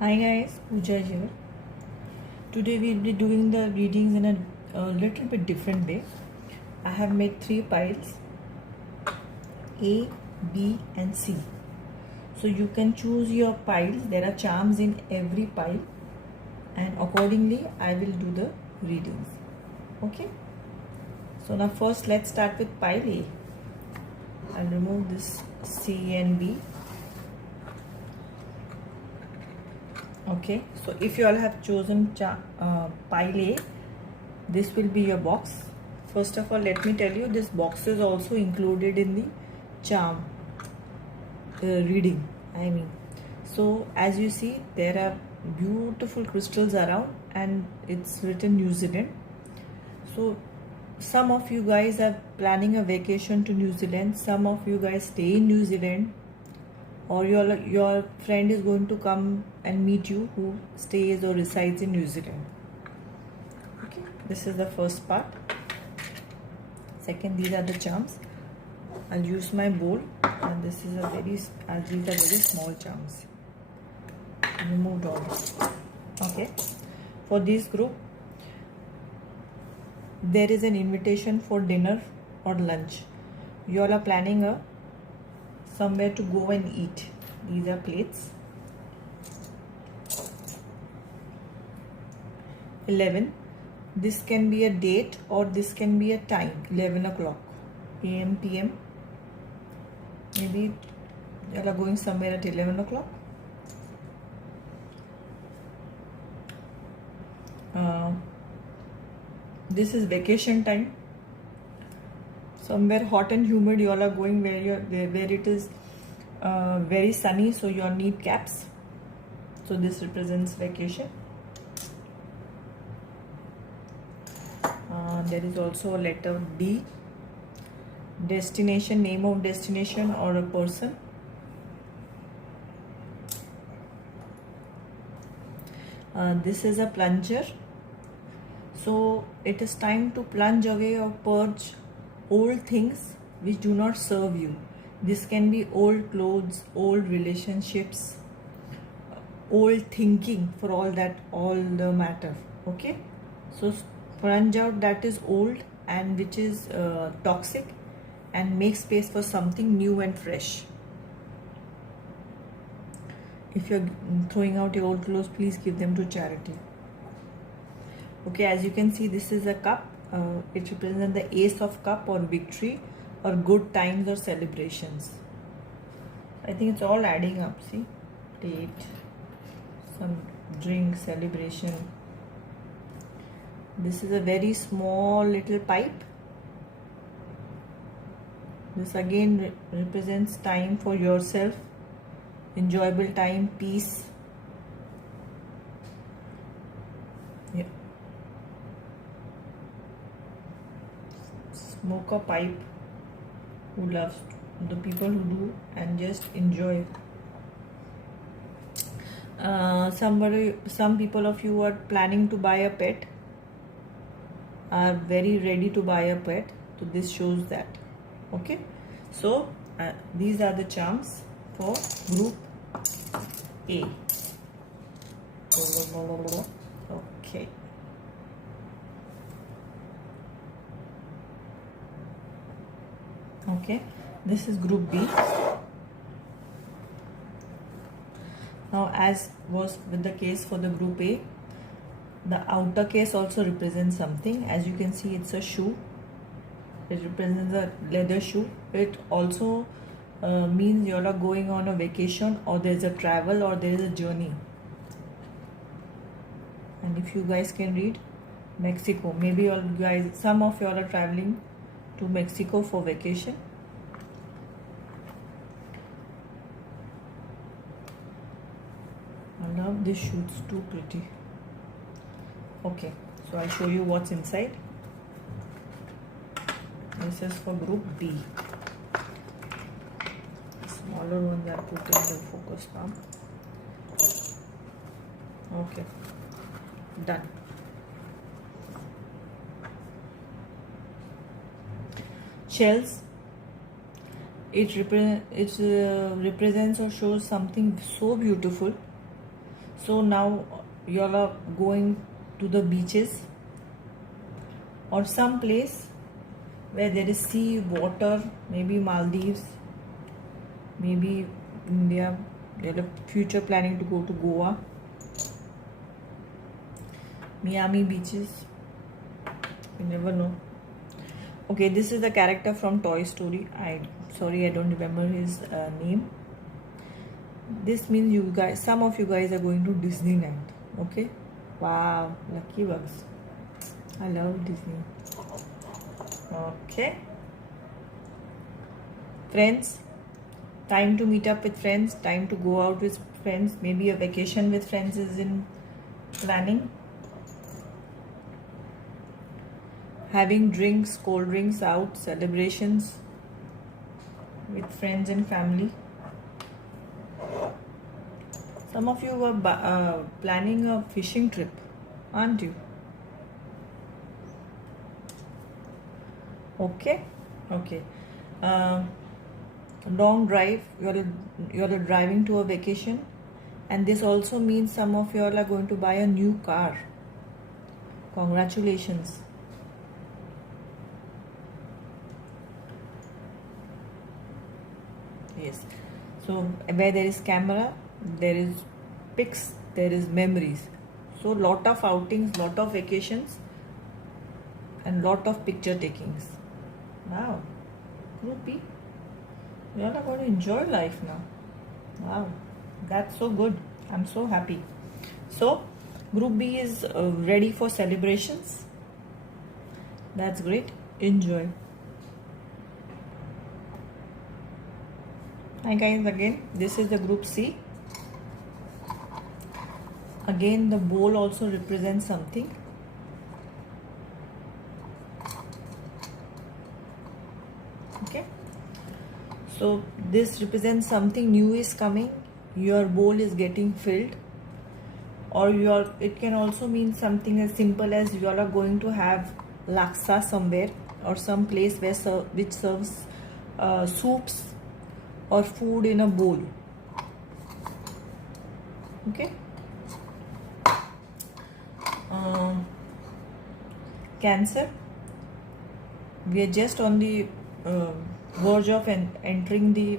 Hi guys, Pooja here. Today we'll be doing the readings in a little bit different way. I have made 3 piles A, B and C. So you can choose your piles. There are charms in every pile and accordingly I will do the readings. Okay. So now first let's start with pile A. I'll remove this C and B. Okay, so if you all have chosen pile A, this will be your box. First of all, let me tell you, this box is also included in the charm reading. So as you see, there are beautiful crystals around and it's written New Zealand. So some of you guys are planning a vacation to New Zealand. Some of you guys stay in New Zealand, or your friend is going to come and meet you who stays or resides in New Zealand. Okay, this is the first part. Second, these are the charms. I'll use my bowl, and this is these are very small charms. Removed all. Okay, for this group, there is an invitation for dinner or lunch. You all are planning somewhere to go and eat. These are plates. 11. This can be a date or this can be a time. 11 o'clock AM PM. Maybe you are going somewhere at 11 o'clock. This is vacation time. Somewhere hot and humid you all are going, where it is very sunny, so you all need caps. So this represents vacation. There is also a letter D, destination, name of destination or a person. This is a plunger. So it is time to plunge away or purge old things which do not serve you. This can be old clothes, old relationships, old thinking, for all the matter. Okay, so plunge out that is old and which is toxic, and make space for something new and fresh. If you're throwing out your old clothes, please give them to charity. Okay, as you can see, this is a cup. It represents the Ace of Cup or victory or good times or celebrations. I think it's all adding up. See, date, some drink, celebration. This is a very small little pipe. This again represents time for yourself, enjoyable time, peace. Yeah. Smoker pipe, who loves the people who do and just enjoy. Some people of you are planning to buy a pet, are very ready to buy a pet, so this shows that. Okay, so these are the charms for group A. Okay, okay, this is group B. Now, as was with the case for the group A, the outer case also represents something. As you can see, it's a shoe. It represents a leather shoe. It also means you are going on a vacation, or there is a travel, or there is a journey. And if you guys can read, Mexico, maybe you guys, some of you all are traveling to Mexico for vacation. I love this shoe, it's too pretty. Okay, so I'll show you what's inside. This is for group B. Smaller ones are put in the focus palm. Okay, done. Shells. It represents or shows something so beautiful, So now you all are going to the beaches or some place where there is sea, water, maybe Maldives, maybe India. They are future planning to go to Goa, Miami beaches. You never know. Okay, this is the character from Toy Story. I don't remember his name. This means you guys, some of you guys are going to Disneyland. Okay, wow, lucky bugs. I love Disney. Okay, friends, time to meet up with friends, time to go out with friends. Maybe a vacation with friends is in planning. Having drinks, cold drinks out, celebrations with friends and family. Some of you were planning a fishing trip, aren't you? Okay. Long drive. You are driving to a vacation, and this also means some of you all are going to buy a new car. Congratulations. Yes. So where there is camera, there is pics, there is memories. So lot of outings, lot of vacations, and lot of picture takings. Wow, Group B, you all are going to enjoy life now. Wow, that's so good. I'm so happy. So Group B is ready for celebrations. That's great. Enjoy. Hi guys, again this is the Group C. Again the bowl also represents something. Okay, so this represents something new is coming. Your bowl is getting filled, or it can also mean something as simple as you all are going to have laksa somewhere or some place which serves soups or food in a bowl. Okay. Cancer, we are just on the verge of entering the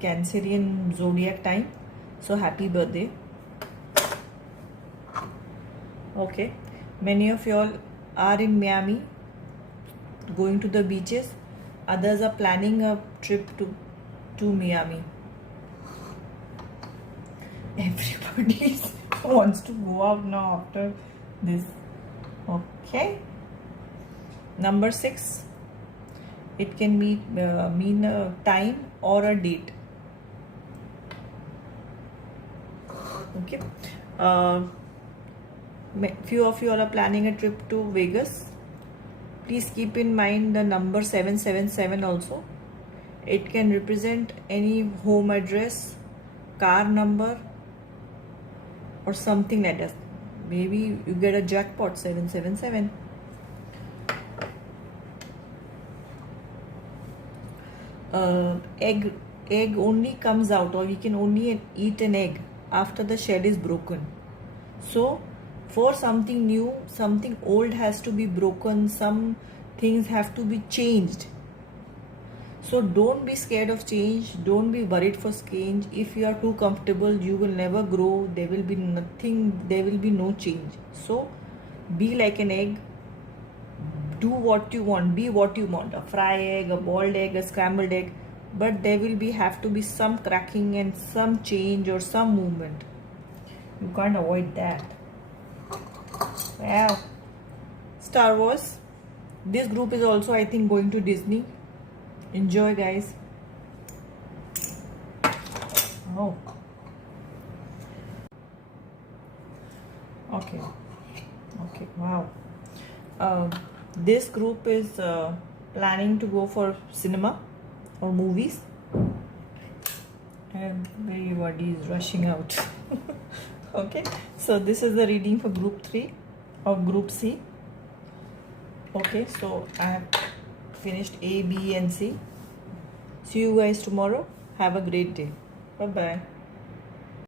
Cancerian zodiac time, so happy birthday. Okay, many of you all are in Miami going to the beaches. Others are planning a trip to Miami. Everybody wants to go out now after this. Okay, number 6, it can mean a time or a date. Okay, few of you all are planning a trip to Vegas. Please keep in mind the number 777 also. It can represent any home address, car number, or something like that. Maybe you get a jackpot, 777. Egg only comes out, or we can only eat an egg after the shell is broken. So for something new, something old has to be broken, some things have to be changed. So don't be scared of change, don't be worried for change. If you are too comfortable, you will never grow, there will be nothing, there will be no change. So be like an egg, do what you want, be what you want, a fry egg, a boiled egg, a scrambled egg, but there will have to be some cracking and some change or some movement. You can't avoid that. Wow. Star Wars, this group is also, I think, going to Disney. Enjoy, guys. Oh, okay. Wow. This group is planning to go for cinema or movies, and everybody is rushing out. Okay, so this is the reading for Group 3 of Group C. Okay, so I have finished A, B and C. See you guys tomorrow. Have a great day. Bye bye.